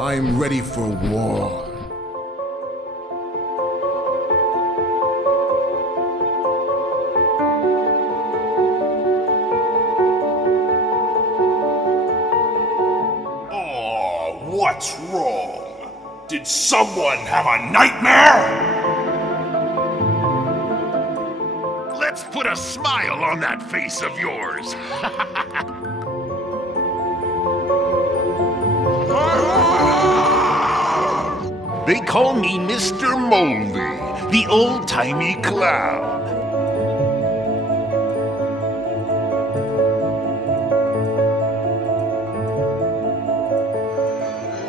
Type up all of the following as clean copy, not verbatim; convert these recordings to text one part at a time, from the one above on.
I'm ready for war. Oh, what's wrong? Did someone have a nightmare? Let's put a smile on that face of yours. They call me Mr. Moldy, the old-timey clown.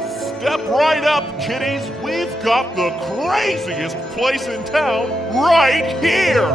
Step right up, kiddies. We've got the craziest place in town right here.